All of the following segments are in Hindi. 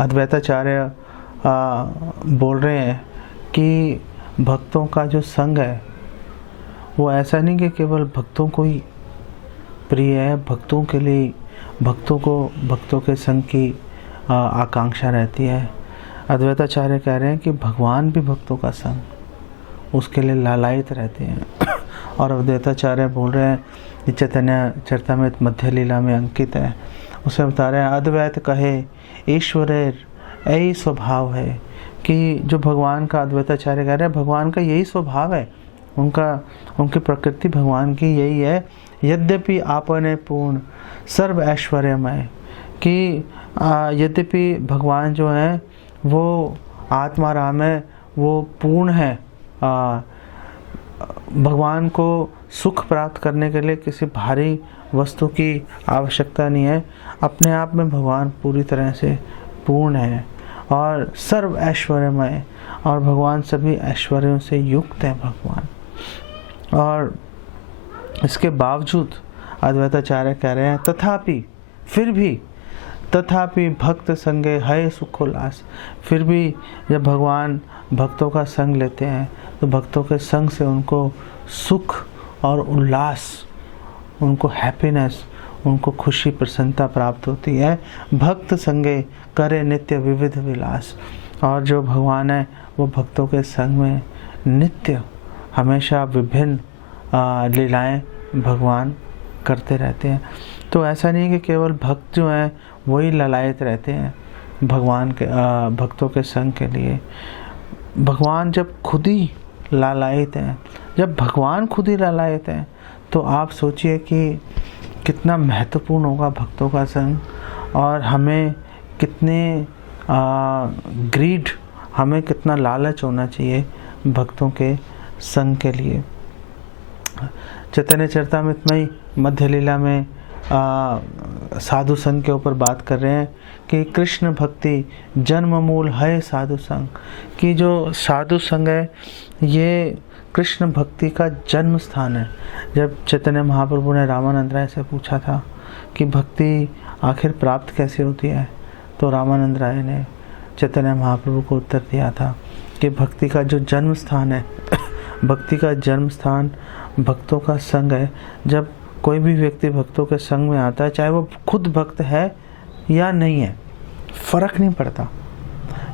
अद्वैताचार्य बोल रहे हैं कि भक्तों का जो संग है वो ऐसा नहीं कि केवल भक्तों को ही प्रिय है, भक्तों के लिए, भक्तों को भक्तों के संग की आकांक्षा रहती है। अद्वैताचार्य कह रहे हैं कि भगवान भी भक्तों का संग उसके लिए लालायित रहते हैं। और अद्वैताचार्य बोल रहे हैं, चैतन्य चरितामृत मध्य लीला में अंकित है, उसमें बता रहे हैं अद्वैत कहे ईश्वरेर यही स्वभाव है, कि जो भगवान का, अद्वैताचार्य कह रहे हैं भगवान का यही स्वभाव है, उनकी प्रकृति भगवान की यही है। यद्यपि आपने पूर्ण सर्व ऐश्वर्यमय, कि यद्यपि भगवान जो है वो आत्मा राम है, वो पूर्ण है, भगवान को सुख प्राप्त करने के लिए किसी भारी वस्तु की आवश्यकता नहीं है, अपने आप में भगवान पूरी तरह से पूर्ण है और सर्व ऐश्वर्यमय, और भगवान सभी ऐश्वर्यों से युक्त है भगवान। और इसके बावजूद अद्वैताचार्य कह रहे हैं तथापि, फिर भी, तथापि भक्त संगे है सुखोल्लास, फिर भी जब भगवान भक्तों का संग लेते हैं तो भक्तों के संग से उनको सुख और उल्लास, उनको हैप्पीनेस, उनको खुशी प्रसन्नता प्राप्त होती है। भक्त संगे करे नित्य विविध विलास, और जो भगवान है वो भक्तों के संग में नित्य हमेशा विभिन्न लीलाएं भगवान करते रहते हैं। तो ऐसा नहीं कि केवल भक्त जो हैं वही ललायत रहते हैं भगवान के भक्तों के संग के लिए। भगवान जब खुद ही लालायित हैं, जब भगवान खुद ही लालायित हैं, तो आप सोचिए कि कितना महत्वपूर्ण होगा भक्तों का संग, और हमें कितने ग्रीड, हमें कितना लालच होना चाहिए भक्तों के संग के लिए। चैतन्य चरितामृत में मध्य लीला में साधु संग के ऊपर बात कर रहे हैं कि कृष्ण भक्ति जन्म मूल है साधु संग, कि जो साधु संग है ये कृष्ण भक्ति का जन्म स्थान है। जब चैतन्य महाप्रभु ने रामानंद राय से पूछा था कि भक्ति आखिर प्राप्त कैसे होती है, तो रामानंद राय ने चैतन्य महाप्रभु को उत्तर दिया था कि भक्ति का जो जन्म स्थान है भक्ति का जन्म स्थान भक्तों का संग है। जब कोई भी व्यक्ति भक्तों के संग में आता है, चाहे वो खुद भक्त है या नहीं है, फर्क नहीं पड़ता,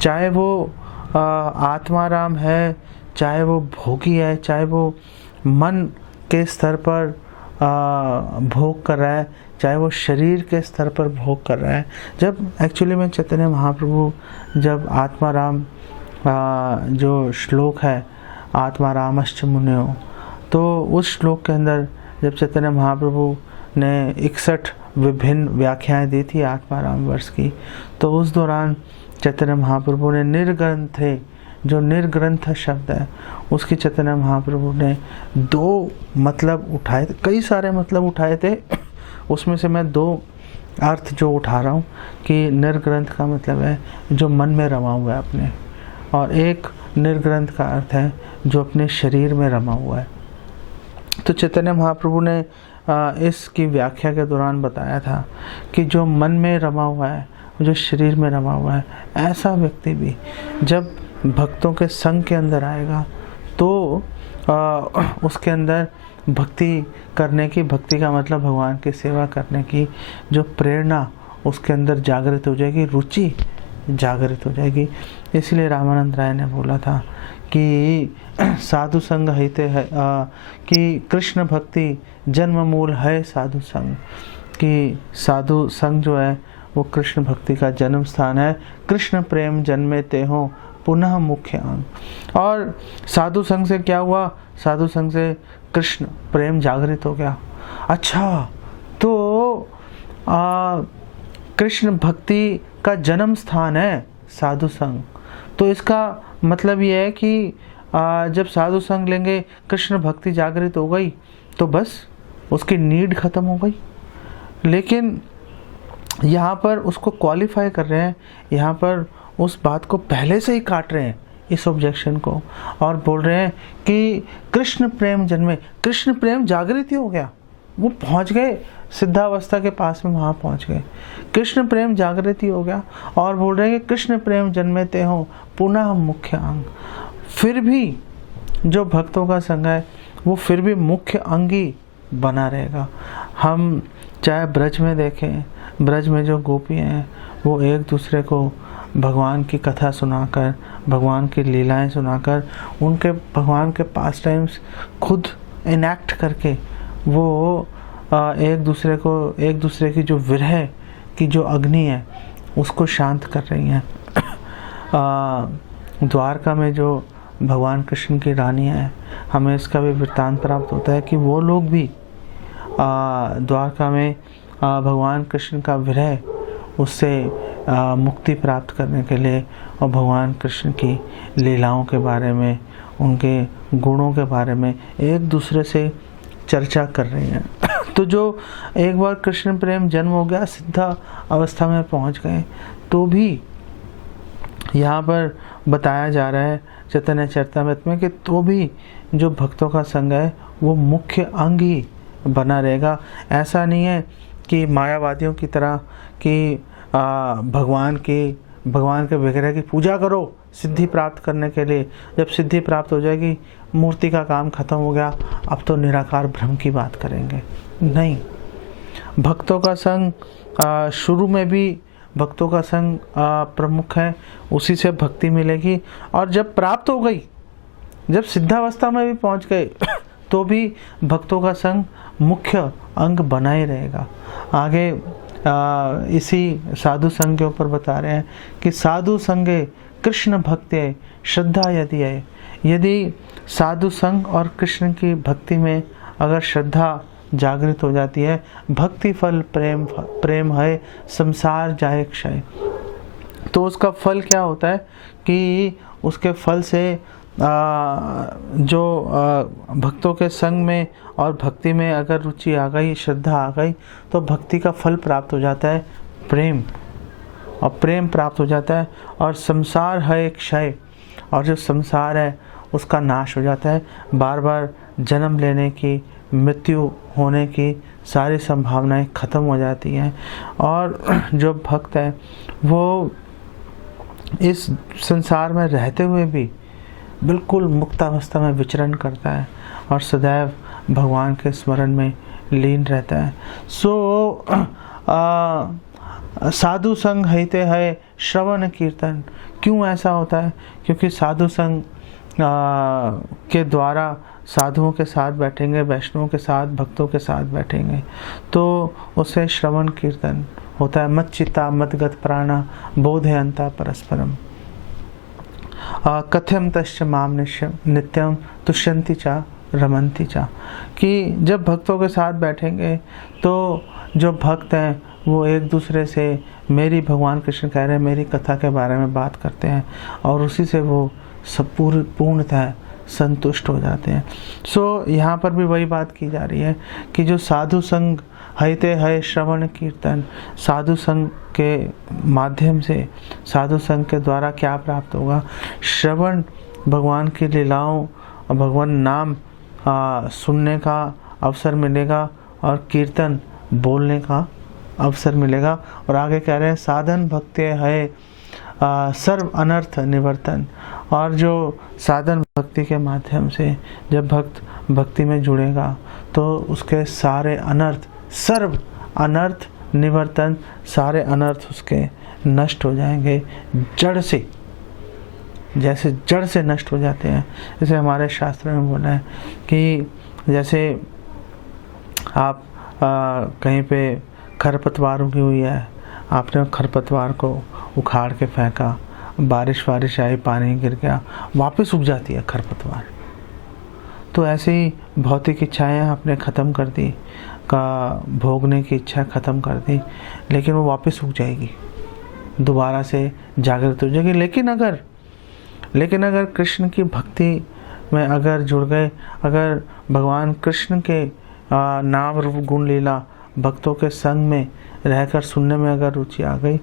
चाहे वो आत्माराम है, चाहे वो भोगी है, चाहे वो मन के स्तर पर भोग कर रहा है, चाहे वो शरीर के स्तर पर भोग कर रहा है। जब एक्चुअली में चैतन्य महाप्रभु जब आत्माराम जो श्लोक है आत्मारामश्च मुनियो, तो उस श्लोक के अंदर जब चैतन्य महाप्रभु ने 61 विभिन्न व्याख्याएं दी थी आत्माराम वर्ष की, तो उस दौरान चैतन्य महाप्रभु ने निर्ग्रंथे, जो निर्ग्रंथ शब्द है उसकी चैतन्य महाप्रभु ने 2 मतलब उठाए थे, कई सारे मतलब उठाए थे, उसमें से मैं 2 अर्थ जो उठा रहा हूँ कि निर्ग्रंथ का मतलब है जो मन में रमा हुआ है अपने, और एक निर्ग्रंथ का अर्थ है जो अपने शरीर में रमा हुआ है। तो चैतन्य महाप्रभु ने इसकी व्याख्या के दौरान बताया था कि जो मन में रमा हुआ है, जो शरीर में रमा हुआ है, ऐसा व्यक्ति भी जब भक्तों के संग के अंदर आएगा तो उसके अंदर भक्ति करने की, भक्ति का मतलब भगवान की सेवा करने की जो प्रेरणा उसके अंदर जागृत हो जाएगी, रुचि जागृत हो जाएगी। इसलिए रामानंद राय ने बोला था कि साधु संग हिते है, कि कृष्ण भक्ति जन्म मूल है साधु संग, कि साधु संग जो है वो कृष्ण भक्ति का जन्म स्थान है। कृष्ण प्रेम जन्मे ते हो पुनः मुख्य अंग। और साधु संग से क्या हुआ, साधु संग से कृष्ण प्रेम जागृत हो गया। अच्छा, तो कृष्ण भक्ति का जन्म स्थान है साधु संग, तो इसका मतलब ये है कि जब साधु संग लेंगे, कृष्ण भक्ति जागृत हो गई, तो बस उसकी नीड खत्म हो गई। लेकिन यहाँ पर उसको क्वालिफाई कर रहे हैं, यहाँ पर उस बात को पहले से ही काट रहे हैं, इस ऑब्जेक्शन को, और बोल रहे हैं कि कृष्ण प्रेम जन्मे, कृष्ण प्रेम जागृत ही हो गया, वो पहुंच गए सिद्धावस्था के पास में, वहां पहुंच गए। कृष्ण प्रेम जागृति हो गया और बोल रहे हैं कि कृष्ण प्रेम जन्मेते हो पुनः मुख्य अंग। फिर भी जो भक्तों का संग है वो फिर भी मुख्य अंग ही बना रहेगा। हम चाहे ब्रज में देखें, ब्रज में जो गोपी हैं वो एक दूसरे को भगवान की कथा सुनाकर, भगवान की लीलाएं सुनाकर, उनके भगवान के पास टाइम्स खुद इनैक्ट करके वो एक दूसरे की जो विरह की जो अग्नि है उसको शांत कर रही हैं। द्वारका में जो भगवान कृष्ण की रानी है, हमें इसका भी वृत्तांत प्राप्त होता है कि वो लोग भी द्वारका में भगवान कृष्ण का विरह उससे मुक्ति प्राप्त करने के लिए और भगवान कृष्ण की लीलाओं के बारे में, उनके गुणों के बारे में एक दूसरे से चर्चा कर रही हैं। तो जो एक बार कृष्ण प्रेम जन्म हो गया, सिद्धा अवस्था में पहुंच गए, तो भी यहाँ पर बताया जा रहा है चैतन्य चरितामृत में कि तो भी जो भक्तों का संग है वो मुख्य अंग ही बना रहेगा। ऐसा नहीं है कि मायावादियों की तरह कि भगवान के विग्रह की पूजा करो सिद्धि प्राप्त करने के लिए, जब सिद्धि प्राप्त हो जाएगी मूर्ति का काम खत्म हो गया, अब तो निराकार ब्रह्म की बात करेंगे। नहीं, भक्तों का संग शुरू में भी भक्तों का संग प्रमुख है, उसी से भक्ति मिलेगी। और जब प्राप्त हो गई, जब सिद्धावस्था में भी पहुंच गए तो भी भक्तों का संग मुख्य अंग बना ही रहेगा। आगे इसी साधु संघ के ऊपर बता रहे हैं कि साधु संगे कृष्ण भक्ति श्रद्धा यदि है, यदि साधु संघ और कृष्ण की भक्ति में अगर श्रद्धा जागृत हो जाती है, भक्ति फल प्रेम है संसार जाए क्षय, तो उसका फल क्या होता है कि उसके फल से जो भक्तों के संग में और भक्ति में अगर रुचि आ गई, श्रद्धा आ गई, तो भक्ति का फल प्राप्त हो जाता है प्रेम, और प्रेम प्राप्त हो जाता है और संसार है क्षय, और जो संसार है उसका नाश हो जाता है। बार बार जन्म लेने की, मृत्यु होने की सारी संभावनाएं खत्म हो जाती हैं, और जो भक्त है वो इस संसार में रहते हुए भी बिल्कुल मुक्तावस्था में विचरण करता है और सदैव भगवान के स्मरण में लीन रहता है। साधु संग हैते है श्रवण कीर्तन। क्यों ऐसा होता है? क्योंकि साधु संग के द्वारा साधुओं के साथ बैठेंगे, वैष्णवों के साथ, भक्तों के साथ बैठेंगे, तो उससे श्रवण कीर्तन होता है। मत चित्ता मदगत प्राणा बोधयन्ता परस्परम कथ्यम तश्च माम नित्यम तुष्यन्ति चा रमन्ति चा। कि जब भक्तों के साथ बैठेंगे तो जो भक्त हैं वो एक दूसरे से मेरी, भगवान कृष्ण कह रहे हैं, मेरी कथा के बारे में बात करते हैं और उसी से वो सब पूर्णतः संतुष्ट हो जाते हैं। यहाँ पर भी वही बात की जा रही है कि जो साधु संग हैते है श्रवण कीर्तन, साधु संग के माध्यम से, साधु संग के द्वारा क्या प्राप्त होगा? श्रवण, भगवान की लीलाओं और भगवान नाम सुनने का अवसर मिलेगा, और कीर्तन बोलने का अवसर मिलेगा। और आगे कह रहे हैं साधन भक्ति है सर्व अनर्थ निवर्तन। और जो साधन भक्ति के माध्यम से जब भक्त भक्ति में जुड़ेगा तो उसके सारे अनर्थ, सर्व अनर्थ निवर्तन, सारे अनर्थ उसके नष्ट हो जाएंगे जड़ से, जैसे जड़ से नष्ट हो जाते हैं। जैसे हमारे शास्त्र में बोला है कि जैसे आप कहीं पे खरपतवार उगी हुई है, आपने खरपतवार को उखाड़ के फेंका, बारिश आई, पानी गिर गया, वापस उग जाती है खरपतवार। तो ऐसे ही भौतिक इच्छाएं आपने ख़त्म कर दी, का भोगने की इच्छा ख़त्म कर दी, लेकिन वो वापस उग जाएगी, दोबारा से जागृत हो जाएगी। लेकिन अगर कृष्ण की भक्ति में अगर जुड़ गए, अगर भगवान कृष्ण के नाम रूप गुण लीला भक्तों के संग में रहकर सुनने में अगर रुचि आ गई,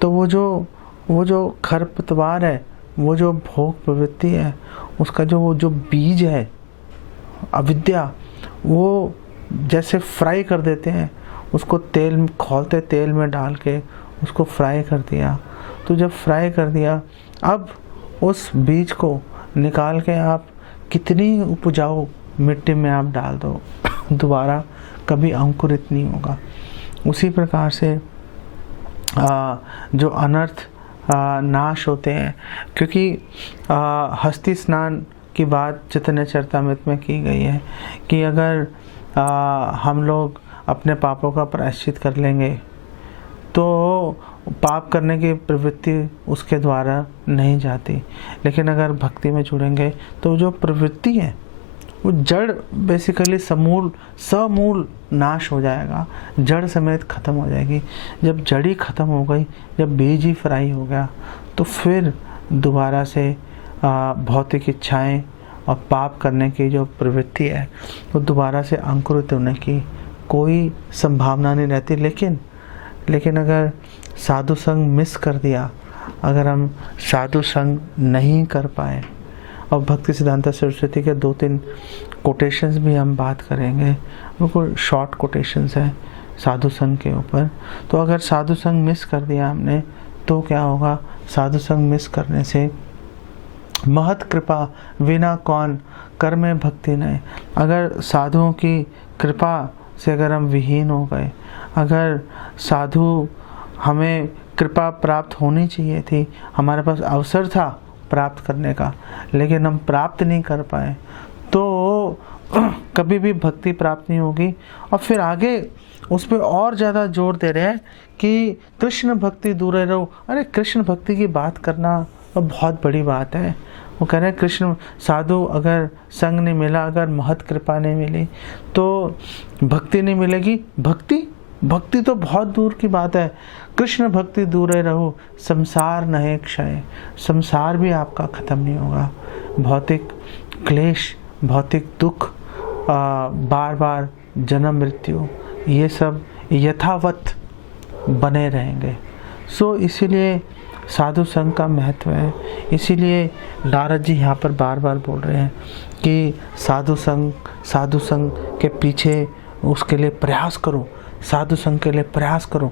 तो वो जो खरपतवार है, वो जो भोग प्रवृत्ति है, उसका जो बीज है अविद्या, वो जैसे फ्राई कर देते हैं, उसको तेल खौलते तेल में डाल के उसको फ्राई कर दिया। तो जब फ्राई कर दिया, अब उस बीज को निकाल के आप कितनी उपजाऊ मिट्टी में आप डाल दो, दोबारा कभी अंकुरित नहीं होगा। उसी प्रकार से जो अनर्थ नाश होते हैं, क्योंकि हस्ती स्नान की बात चैतन्य चरितामृत में की गई है कि अगर हम लोग अपने पापों का प्रायश्चित कर लेंगे तो पाप करने की प्रवृत्ति उसके द्वारा नहीं जाती, लेकिन अगर भक्ति में जुड़ेंगे तो जो प्रवृत्ति है वो जड़ बेसिकली समूल नाश हो जाएगा, जड़ समेत ख़त्म हो जाएगी। जब जड़ ही ख़त्म हो गई, जब बीज ही फ्राई हो गया, तो फिर दोबारा से भौतिक इच्छाएं और पाप करने की जो प्रवृत्ति है वो दोबारा से अंकुरित होने की कोई संभावना नहीं रहती। लेकिन अगर साधु संग मिस कर दिया, अगर हम साधु संग नहीं कर पाए, और भक्ति सिद्धांत सरस्वती के 2-3 कोटेशंस भी हम बात करेंगे, बिल्कुल शॉर्ट कोटेशंस हैं साधु संग के ऊपर। तो अगर साधु संग मिस कर दिया हमने तो क्या होगा? साधु संग मिस करने से महत कृपा विना कौन कर में भक्ति नहीं। अगर साधुओं की कृपा से अगर हम विहीन हो गए, अगर साधु हमें कृपा प्राप्त होनी चाहिए थी, हमारे पास अवसर था प्राप्त करने का, लेकिन हम प्राप्त नहीं कर पाए, तो कभी भी भक्ति प्राप्त नहीं होगी। और फिर आगे उस पर और ज़्यादा जोर दे रहे हैं कि कृष्ण भक्ति दूर रहो। अरे कृष्ण भक्ति की बात करना तो बहुत बड़ी बात है। वो कह रहे हैं कृष्ण साधु अगर संग नहीं मिला, अगर महत कृपा नहीं मिली तो भक्ति नहीं मिलेगी। भक्ति तो बहुत दूर की बात है। कृष्ण भक्ति दूर रहो, संसार नहे क्षय। संसार भी आपका ख़त्म नहीं होगा। भौतिक क्लेश, भौतिक दुख, बार बार जन्म मृत्यु, ये सब यथावत बने रहेंगे। सो इसीलिए साधु संग का महत्व है। इसीलिए नारद जी यहाँ पर बार बार बोल रहे हैं कि साधु संग के पीछे उसके लिए प्रयास करो, साधु संग के लिए प्रयास करो।